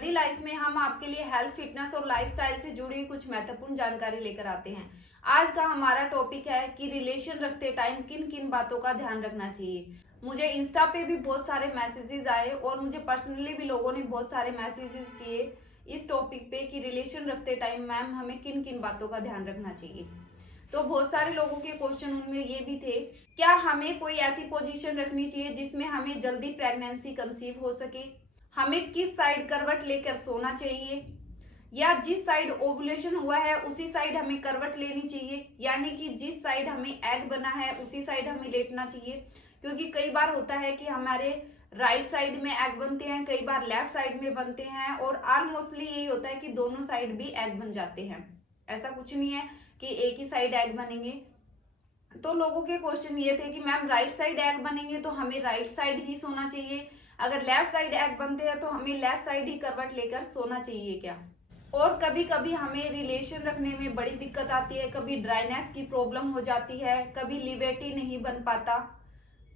Healthy life में हम आपके लिए हेल्थ, फिटनेस और लाइफस्टाइल से जुड़ी हुई कुछ महत्वपूर्ण जानकारी लेकर आते हैं। आज का हमारा टॉपिक है कि रिलेशन रखते टाइम किन किन बातों का ध्यान रखना चाहिए। मुझे इंस्टा पे भी बहुत सारे मैसेजेस आए और मुझे पर्सनली भी लोगों ने बहुत सारे मैसेजेस किए इस टॉपिक पे कि रिलेशन रखते टाइम मैम हमें किन किन बातों का ध्यान रखना चाहिए। तो बहुत सारे लोगों के क्वेश्चन उनमें ये भी थे, क्या हमें कोई ऐसी पोजीशन रखनी चाहिए जिसमें हमें जल्दी प्रेगनेंसी कंसीव हो सके, हमें किस साइड करवट लेकर सोना चाहिए, या जिस साइड ओवुलेशन हुआ है उसी साइड हमें करवट लेनी चाहिए, यानी कि जिस साइड हमें एग बना है उसी साइड हमें लेटना चाहिए। क्योंकि कई बार होता है कि हमारे राइट साइड में एग बनते हैं, कई बार लेफ्ट साइड में बनते हैं और ऑलमोस्टली यही होता है कि दोनों साइड भी एग बन जाते हैं। ऐसा कुछ नहीं है कि एक ही साइड एग बनेंगे। तो लोगों के क्वेश्चन ये थे कि मैम राइट साइड एग बनेंगे तो हमें राइट साइड ही सोना चाहिए, अगर लेफ्ट साइड एग बनते हैं तो हमें लेफ्ट साइड ही करवट लेकर सोना चाहिए क्या। और कभी कभी हमें रिलेशन रखने में बड़ी दिक्कत आती है, कभी ड्राइनेस की प्रॉब्लम हो जाती है, कभी लिवेटी नहीं बन पाता।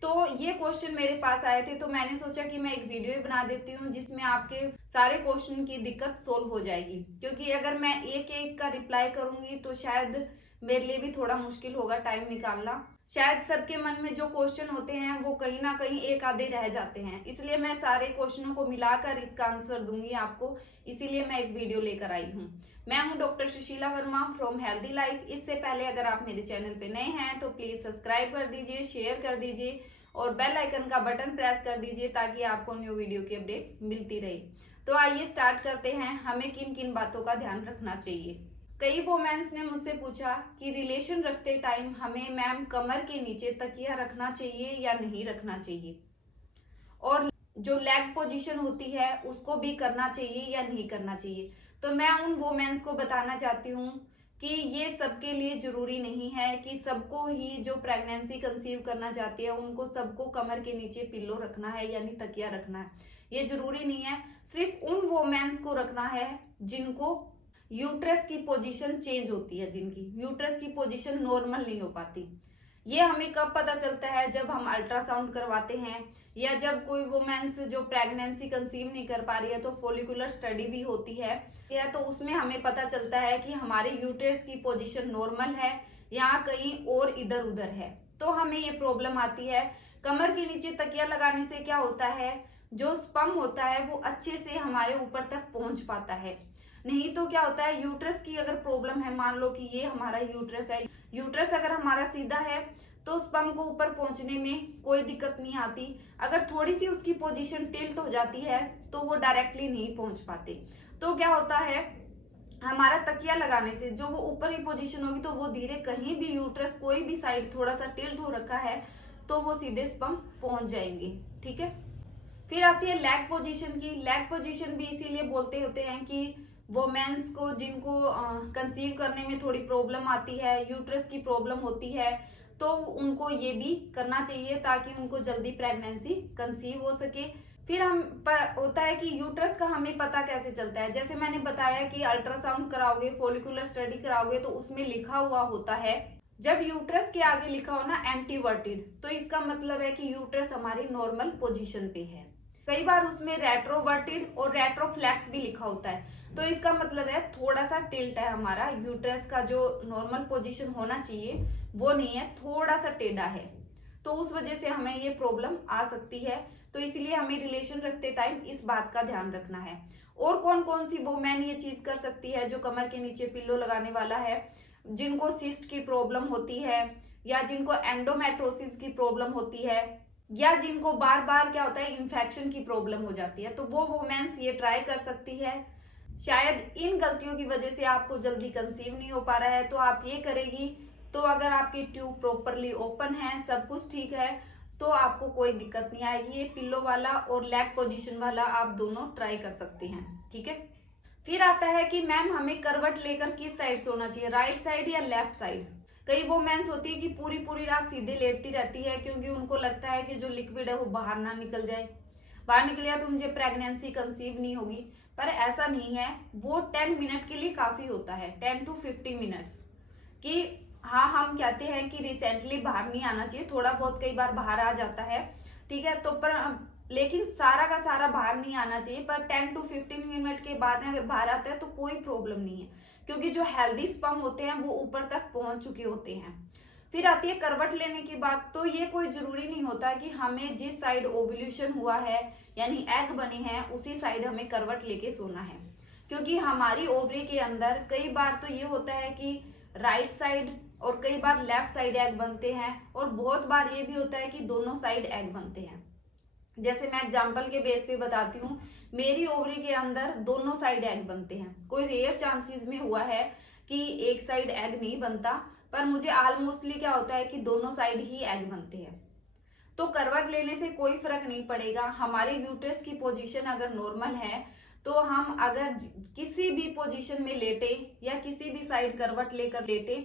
तो ये क्वेश्चन मेरे पास आए थे तो मैंने सोचा कि मैं एक वीडियो बना देती हूँ जिसमें आपके सारे क्वेश्चन की दिक्कत सोल्व हो जाएगी। क्योंकि अगर मैं एक एक का रिप्लाई करूंगी तो शायद मेरे लिए भी थोड़ा मुश्किल होगा टाइम निकालना। शायद सबके मन में जो क्वेश्चन होते हैं वो कहीं ना कहीं एक आधे रह जाते हैं, इसलिए मैं सारे क्वेश्चनों को मिलाकर इसका आंसर दूंगी आपको, इसीलिए मैं एक वीडियो लेकर आई हूँ। मैं हूँ doctor Sushila Verma from healthy life. इससे पहले अगर आप मेरे चैनल पे नए हैं तो प्लीज सब्सक्राइब कर दीजिए, शेयर कर दीजिए और बेल आइकन का बटन प्रेस कर दीजिए ताकि आपको न्यू वीडियो की अपडेट मिलती रहे। तो आइए स्टार्ट करते हैं, हमें किन किन बातों का ध्यान रखना चाहिए। कई वोमेन्स ने मुझसे पूछा कि रिलेशन रखते टाइम हमें मैम कमर के नीचे तकिया रखना चाहिए या नहीं रखना चाहिए, और जो लेग पोजीशन होती है उसको भी करना चाहिए या नहीं करना चाहिए। तो मैं उन वोमेन्स को बताना चाहती हूँ कि ये सबके लिए जरूरी नहीं है कि सबको ही जो प्रेगनेंसी कंसीव करना चाहती है उनको सबको कमर के नीचे पिल्लो रखना है यानी तकिया रखना है, ये जरूरी नहीं है। सिर्फ उन वोमेन्स को रखना है जिनको यूट्रस की पोजीशन चेंज होती है, जिनकी यूट्रस की पोजीशन नॉर्मल नहीं हो पाती। ये हमें कब पता चलता है, जब हम अल्ट्रासाउंड करवाते हैं या जब कोई वुमेन्स जो प्रेगनेंसी कंसीव नहीं कर पा रही है तो फॉलिकुलर स्टडी भी होती है तो उसमें हमें पता चलता है कि हमारे यूट्रस की पोजीशन नॉर्मल है या कहीं और इधर उधर है। तो हमें ये प्रॉब्लम आती है। कमर के नीचे तकिया लगाने से क्या होता है, जो स्पर्म होता है वो अच्छे से हमारे ऊपर तक पहुंच पाता है। नहीं तो क्या होता है, यूट्रस की अगर प्रॉब्लम है, मान लो कि ये हमारा यूट्रस है, यूट्रस अगर हमारा सीधा है तो स्पर्म को ऊपर पहुंचने में कोई दिक्कत नहीं आती। अगर थोड़ी सी उसकी पोजीशन टिल्ट हो जाती है तो वो डायरेक्टली नहीं पहुंच पाते। तो क्या होता है, हमारा तकिया लगाने से जो वो ऊपर ही पोजीशन होगी तो वो धीरे कहीं भी यूट्रस कोई भी साइड थोड़ा सा टिल्ट हो रखा है तो वो सीधे स्पर्म पहुंच जाएंगे। ठीक है। फिर आती है लेग पोजीशन की। लेग पोजीशन भी इसीलिए बोलते होते हैं कि वोमेन्स को जिनको कंसीव करने में थोड़ी प्रॉब्लम आती है, यूट्रस की प्रॉब्लम होती है, तो उनको ये भी करना चाहिए ताकि उनको जल्दी प्रेगनेंसी कंसीव हो सके। फिर होता है कि यूट्रस का हमें पता कैसे चलता है, जैसे मैंने बताया कि अल्ट्रासाउंड कराओगे, फॉलिकुलर स्टडी कराओगे तो उसमें लिखा हुआ होता है, जब यूट्रस के आगे लिखा हो ना एंटीवर्टेड, तो इसका मतलब है कि यूट्रस हमारी नॉर्मल पोजीशन पे है। कई बार उसमें रेट्रोवर्टेड और रेट्रोफ्लेक्स भी लिखा होता है, तो इसका मतलब है थोड़ा सा टिल्ट है हमारा यूट्रस का, जो नॉर्मल पोजीशन होना चाहिए वो नहीं है, थोड़ा सा टेढ़ा है। तो उस वजह से हमें ये प्रॉब्लम आ सकती है। तो इसलिए हमें रिलेशन रखते टाइम इस बात का ध्यान रखना है। और कौन कौन सी वोमेन ये चीज कर सकती है जो कमर के नीचे पिल्लो लगाने वाला है, जिनको सिस्ट की प्रॉब्लम होती है या जिनको एंडोमेट्रोसिस की प्रॉब्लम होती है या जिनको बार बार क्या होता है इन्फेक्शन की प्रॉब्लम हो जाती है, तो वो वोमेन्स ये ट्राई कर सकती है। शायद इन गलतियों की वजह से आपको जल्दी कंसीव नहीं हो पा रहा है तो आप ये करेगी, तो अगर आपकी ट्यूब प्रॉपरली ओपन है, सब कुछ ठीक है, तो आपको कोई दिक्कत नहीं आएगी। ये पिल्लो वाला और लेग पोजीशन वाला आप दोनों ट्राई कर सकते हैं। ठीक है। फिर आता है कि मैम हमें करवट लेकर किस साइड सोना चाहिए, राइट साइड या लेफ्ट साइड। कई वोमेन्स होती है कि पूरी पूरी रात सीधे लेटती रहती है क्योंकि उनको लगता है कि जो लिक्विड है वो बाहर ना निकल जाए, बाहर निकल गया तो मुझे प्रेगनेंसी कंसीव नहीं होगी। पर ऐसा नहीं है, वो 10 मिनट के लिए काफी होता है, 10 to 50 मिनट्स कि हाँ हम कहते हैं कि रिसेंटली बाहर नहीं आना चाहिए, थोड़ा बहुत कई बार बाहर आ जाता है। ठीक है। तो पर लेकिन सारा का सारा बाहर नहीं आना चाहिए, पर 10 टू 15 मिनट के बाद में अगर बाहर आता है तो कोई प्रॉब्लम नहीं है, क्योंकि जो हेल्दी स्पर्म होते हैं वो ऊपर तक पहुंच चुके होते हैं। फिर आती है करवट लेने की बात। तो ये कोई जरूरी नहीं होता कि हमें जिस साइड ओव्यूलेशन हुआ है यानी एग बने हैं उसी साइड हमें करवट लेके सोना है, क्योंकि हमारी ओवरी के अंदर कई बार तो ये होता है कि राइट साइड और कई बार लेफ्ट साइड एग बनते हैं, और बहुत बार ये भी होता है कि दोनों साइड एग बनते हैं। जैसे मैं एग्जाम्पल के बेस पे बताती हूँ, मेरी ओवरी के अंदर दोनों साइड एग बनते हैं। कोई रेयर चांसेस में हुआ है कि एक साइड एग नहीं बनता, पर मुझे ऑलमोस्टली क्या होता है कि दोनों साइड ही एग बनते हैं। तो करवट लेने से कोई फर्क नहीं पड़ेगा। हमारे यूट्रस की पोजीशन अगर नॉर्मल है तो हम अगर किसी भी पोजीशन में लेटे या किसी भी साइड करवट लेकर लेटे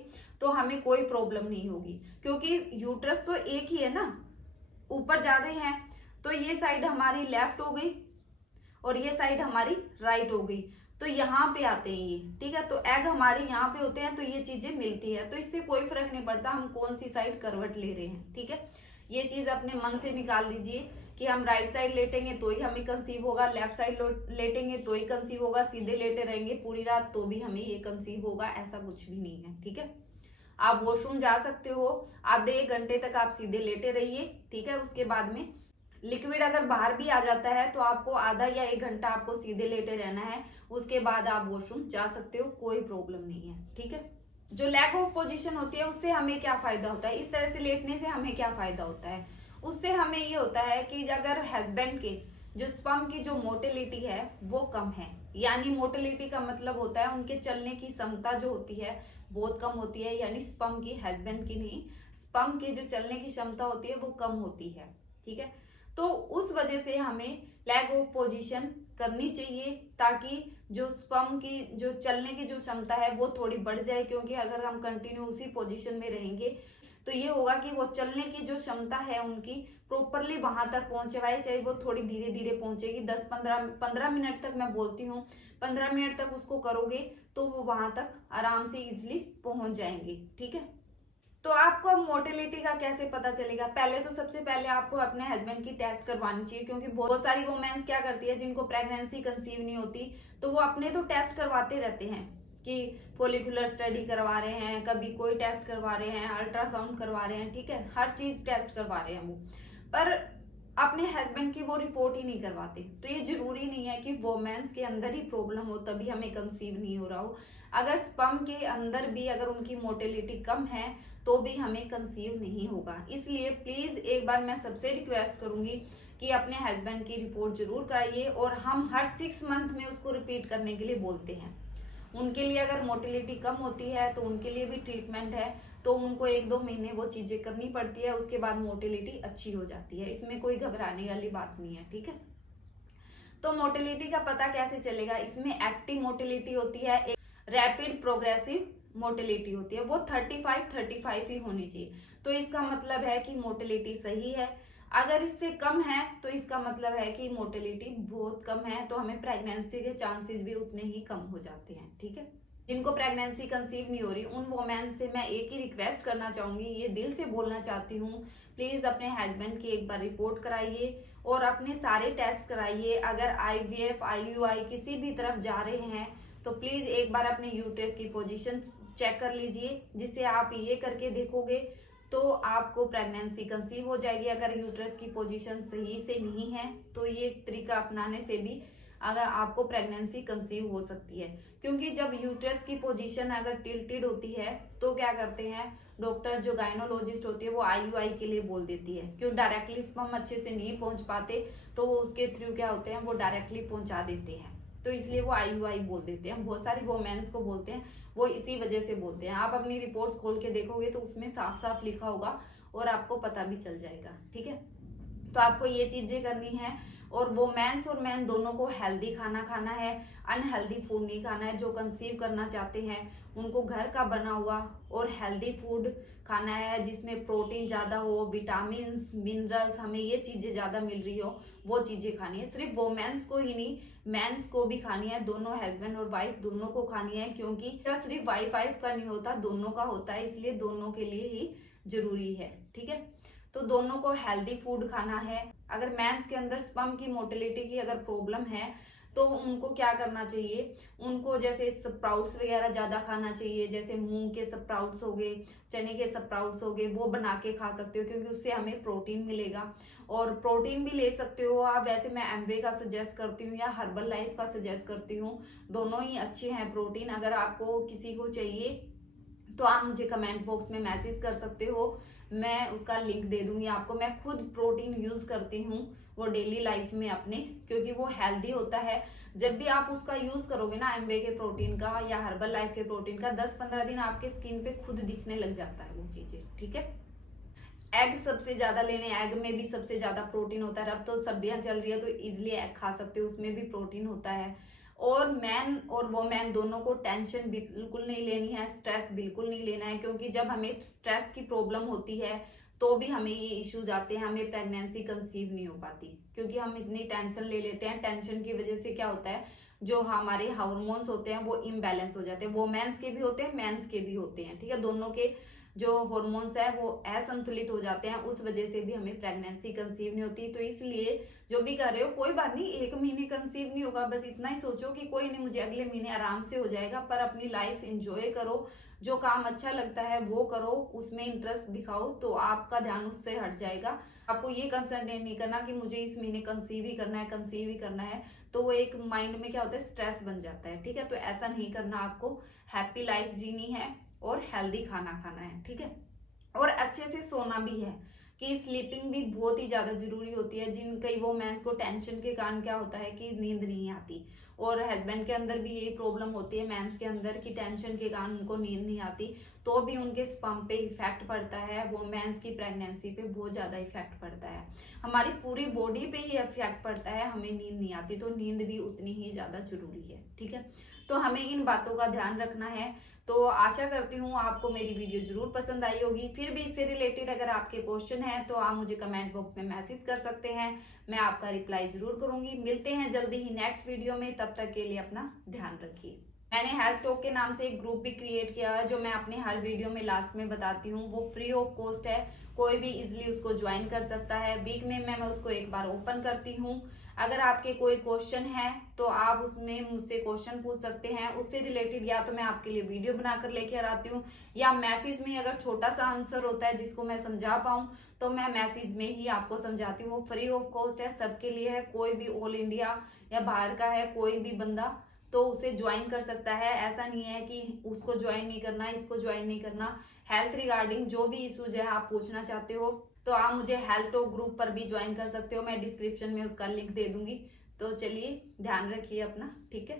तो हमें कोई प्रॉब्लम नहीं होगी, क्योंकि यूट्रस तो एक ही है ना, ऊपर जा रहे हैं। तो ये साइड हमारी लेफ्ट हो गई और ये साइड हमारी राइट हो गई, तो यहाँ पे आते हैं ये, ठीक है। तो एग हमारे यहाँ पे होते हैं, तो ये चीजें मिलती है, तो इससे कोई फर्क नहीं पड़ता हम कौन सी साइड करवट ले रहे हैं, ठीक है। ये चीज अपने मन से निकाल दीजिए कि हम राइट साइड लेटेंगे तो ही हमें कंसीव होगा, लेफ्ट साइड लेटेंगे तो ही कंसीव होगा, सीधे लेटे रहेंगे पूरी रात तो भी हमें ये कंसीव होगा, ऐसा कुछ भी नहीं है, ठीक है। आप वॉशरूम जा सकते हो, आधे 1 घंटे तक आप सीधे लेटे रहिए, ठीक है। उसके बाद में लिक्विड अगर बाहर भी आ जाता है तो आपको आधा या 1 घंटा आपको सीधे लेटे रहना है, उसके बाद आप वॉशरूम जा सकते हो, कोई प्रॉब्लम नहीं है, ठीक है। जो लैक ऑफ पोजीशन होती है उससे हमें क्या फायदा होता है, इस तरह से लेटने से हमें क्या फायदा होता है, उससे हमें ये होता है कि अगर हस्बैंड के जो स्पर्म की जो मोटिलिटी है वो कम है, यानी मोटिलिटी का मतलब होता है उनके चलने की क्षमता जो होती है बहुत कम होती है, यानी स्पर्म की, हस्बैंड की नहीं, स्पर्म की जो चलने की क्षमता होती है वो कम होती है, ठीक है। तो उस वजह से हमें लैग ऑफ पोजीशन करनी चाहिए, ताकि जो स्पर्म की जो चलने की जो क्षमता है वो थोड़ी बढ़ जाए, क्योंकि अगर हम कंटिन्यू उसी पोजीशन में रहेंगे तो ये होगा कि वो चलने की जो क्षमता है उनकी प्रॉपरली वहां तक पहुंचे, चाहे वो थोड़ी धीरे धीरे पहुंचेगी, 10-15 मिनट तक मैं बोलती हूँ, 15 मिनट तक उसको करोगे तो वो वहां तक आराम से इजिली पहुंच जाएंगे, ठीक है। तो आपको अब मोटिलिटी का कैसे पता चलेगा, पहले तो सबसे पहले आपको अपने हस्बैंड की टेस्ट करवानी चाहिए, क्योंकि बहुत सारी वुमेन्स क्या करती है जिनको प्रेगनेंसी कंसीव नहीं होती, तो वो अपने तो टेस्ट करवाते रहते हैं कि फॉलिकुलर स्टडी करवा रहे हैं, कभी कोई टेस्ट करवा रहे हैं, अल्ट्रासाउंड करवा रहे हैं, ठीक है, हर चीज टेस्ट करवा रहे हैं वो, पर अपने हस्बैंड की वो रिपोर्ट ही नहीं करवाते। तो ये जरूरी नहीं है कि वोमेन्स के अंदर ही प्रॉब्लम हो तभी हमें कंसीव नहीं हो रहा हो, अगर स्पर्म के अंदर भी अगर उनकी मोटिलिटी कम है तो भी हमें कंसीव नहीं होगा। इसलिए प्लीज एक बार मैं सबसे रिक्वेस्ट करूंगी कि अपने हस्बैंड की रिपोर्ट जरूर कराइए, और हम हर 6 मंथ में उसको रिपीट करने के लिए बोलते हैं। उनके लिए अगर मोटिलिटी कम होती है तो उनके लिए भी ट्रीटमेंट है, तो उनको 1-2 महीने वो चीजें करनी पड़ती है, उसके बाद मोटिलिटी अच्छी हो जाती है, इसमें कोई घबराने वाली बात नहीं है, ठीक है। तो मोटिलिटी का पता कैसे चलेगा, इसमें एक्टिव मोटिलिटी होती है, एक रैपिड प्रोग्रेसिव मोटिलिटी होती है, वो 35 ही होनी चाहिए, तो इसका मतलब है कि मोटिलिटी सही है। अगर इससे कम है तो इसका मतलब है कि मोटिलिटी बहुत कम है, तो हमें प्रेगनेंसी के चांसेस भी उतने ही कम हो जाते हैं, ठीक है। जिनको प्रेगनेंसी कंसीव नहीं हो रही उन वोमेन से मैं एक ही रिक्वेस्ट करना चाहूंगी, ये दिल से बोलना चाहती हूँ, प्लीज अपने हस्बैंड की एक बार रिपोर्ट कराइए और अपने सारे टेस्ट कराइए। अगर IVF IUI किसी भी तरफ जा रहे हैं तो प्लीज एक बार अपने यूट्रस की पोजीशन चेक कर लीजिए, जिससे आप ये करके देखोगे तो आपको प्रेगनेंसी कंसीव हो जाएगी। अगर यूट्रस की पोजीशन सही से नहीं है तो ये तरीका अपनाने से भी अगर आपको प्रेगनेंसी कंसीव हो सकती है, क्योंकि जब यूट्रस की पोजीशन अगर टिल्टेड होती है तो क्या करते हैं डॉक्टर, जो गायनोलॉजिस्ट होती है वो IUI के लिए बोल देती है, क्यों डायरेक्टली स्पर्म अच्छे से नहीं पहुंच पाते तो वो उसके थ्रू क्या होते हैं वो डायरेक्टली पहुंचा देते हैं, तो इसलिए वो IUI बोल देते हैं। बहुत सारी वोमेन्स को बोलते हैं, वो इसी वजह से बोलते हैं। आप अपनी रिपोर्ट्स खोल के देखोगे तो उसमें साफ साफ लिखा होगा और आपको पता भी चल जाएगा, ठीक है। तो आपको ये चीजें करनी है, और वोमेन्स और मैन दोनों को हेल्दी खाना खाना है, अनहेल्दी फूड नहीं खाना है। जो कंसीव करना चाहते हैं उनको घर का बना हुआ और हेल्दी फूड खाना है, जिसमें प्रोटीन ज्यादा हो, विटामिन मिनरल्स, हमें ये चीजें ज्यादा मिल रही हो, वो चीजें खानी है। सिर्फ वोमेन्स को ही नहीं, मेंस को भी खानी है, दोनों हस्बैंड और वाइफ दोनों को खानी है, क्योंकि सिर्फ वाइफ का नहीं होता, दोनों का होता है, इसलिए दोनों के लिए ही जरूरी है, ठीक है। तो दोनों को हेल्दी फूड खाना है। अगर मेंस के अंदर स्पर्म की मोटिलिटी की अगर प्रॉब्लम है तो उनको क्या करना चाहिए, उनको जैसे स्प्राउट्स वगैरह ज्यादा खाना चाहिए, जैसे मूंग के स्प्राउट्स हो गए, चने के स्प्राउट्स हो गए, वो बना के खा सकते हो क्योंकि उससे हमें प्रोटीन मिलेगा। और प्रोटीन भी ले सकते हो आप, वैसे मैं एमवे का सजेस्ट करती हूँ या हर्बल लाइफ का सजेस्ट करती हूँ, दोनों ही अच्छे हैं प्रोटीन। अगर आपको किसी को चाहिए तो आप मुझे कमेंट बॉक्स में मैसेज कर सकते हो, मैं उसका लिंक दे दूंगी आपको। मैं खुद प्रोटीन यूज करती हूँ वो डेली लाइफ में अपने, क्योंकि वो हेल्दी होता है। जब भी आप उसका यूज करोगे ना एमवे के प्रोटीन का या हर्बल लाइफ के प्रोटीन का, 10-15 दिन आपके स्किन पे खुद दिखने लग जाता है वो चीजें, ठीक है। एग सबसे ज्यादा लेने, एग में भी सबसे ज्यादा प्रोटीन होता है। अब तो सर्दियां चल रही है तो इजिली एग खा सकते हो, उसमें भी प्रोटीन होता है। और मैन और वोमेन दोनों को टेंशन बिल्कुल नहीं लेनी है, स्ट्रेस बिल्कुल नहीं लेना है, क्योंकि जब हमें स्ट्रेस की प्रॉब्लम होती है तो भी हमें ये इश्यूज आते हैं, हमें प्रेगनेंसी कंसीव नहीं हो पाती, क्योंकि हम इतनी टेंशन ले लेते हैं। टेंशन की वजह से क्या होता है, जो हमारे हार्मोन्स होते हैं वो इम्बैलेंस हो जाते हैं, वोमेन्स के भी होते हैं मेंस के भी होते हैं, ठीक है। दोनों के जो हॉर्मोन्स है वो असंतुलित हो जाते हैं, उस वजह से भी हमें प्रेगनेंसी कंसीव नहीं होती। तो इसलिए जो भी कर रहे हो, कोई बात नहीं, 1 महीने कंसीव नहीं होगा, बस इतना ही सोचो कि कोई नहीं, मुझे अगले महीने आराम से हो जाएगा। पर अपनी लाइफ एंजॉय करो, जो काम अच्छा लगता है वो करो, उसमें इंटरेस्ट दिखाओ, तो आपका ध्यान उससे हट जाएगा। आपको ये कंसंट्रेट नहीं करना कि मुझे इस महीने कंसीव ही करना है, कंसीव ही करना है, तो वो एक माइंड में क्या होता है, स्ट्रेस बन जाता है, ठीक है। तो ऐसा नहीं करना, आपको हैप्पी लाइफ जीनी है और हेल्दी खाना खाना है, ठीक है। और अच्छे से सोना भी है, कि स्लीपिंग भी बहुत ही ज्यादा जरूरी होती है। जिन कई वोमेन्स को टेंशन के कारण क्या होता है कि नींद नहीं आती, और हस्बैंड के अंदर भी यही प्रॉब्लम होती है मेंस के अंदर, कि टेंशन के कारण उनको नींद नहीं आती, तो भी उनके स्पर्म पे इफेक्ट पड़ता है, वो मेंस की प्रेगनेंसी पे बहुत ज्यादा इफेक्ट पड़ता है, हमारी पूरी बॉडी पे ही इफेक्ट पड़ता है, हमें नींद नहीं आती, तो नींद भी उतनी ही ज्यादा जरूरी है, ठीक है। तो हमें इन बातों का ध्यान रखना है। तो आशा करती हूँ आपको मेरी वीडियो जरूर पसंद आई होगी। फिर भी इससे रिलेटेड अगर आपके क्वेश्चन हैं तो आप मुझे कमेंट बॉक्स में मैसेज कर सकते हैं, मैं आपका रिप्लाई जरूर करूंगी। मिलते हैं जल्दी ही नेक्स्ट वीडियो में, तब तक के लिए अपना ध्यान रखिए। मैंने हेल्थ टॉक के नाम से एक ग्रुप भी क्रिएट किया है, जो मैं अपने हर वीडियो में लास्ट में बताती हूँ, वो फ्री ऑफ कॉस्ट है, कोई भी इजिली उसको ज्वाइन कर सकता है। वीक में मैं उसको एक बार ओपन करती हूँ। अगर आपके कोई क्वेश्चन है तो आप उसमें मुझसे क्वेश्चन पूछ सकते हैं, उससे रिलेटेड या तो मैं आपके लिए वीडियो बनाकर लेकर आती हूँ, या मैसेज में अगर छोटा सा आंसर होता है जिसको मैं समझा पाऊँ तो मैं मैसेज में ही आपको समझाती हूँ। वो फ्री ऑफ कॉस्ट है, सबके लिए है, कोई भी ऑल इंडिया या बाहर का है कोई भी बंदा तो उसे ज्वाइन कर सकता है। ऐसा नहीं है कि उसको ज्वाइन नहीं करना, इसको ज्वाइन नहीं करना। हेल्थ रिगार्डिंग जो भी इश्यूज है आप पूछना चाहते हो तो आप मुझे हेल्थ टॉक ग्रुप पर भी ज्वाइन कर सकते हो, मैं डिस्क्रिप्शन में उसका लिंक दे दूंगी। तो चलिए ध्यान रखिए अपना, ठीक है।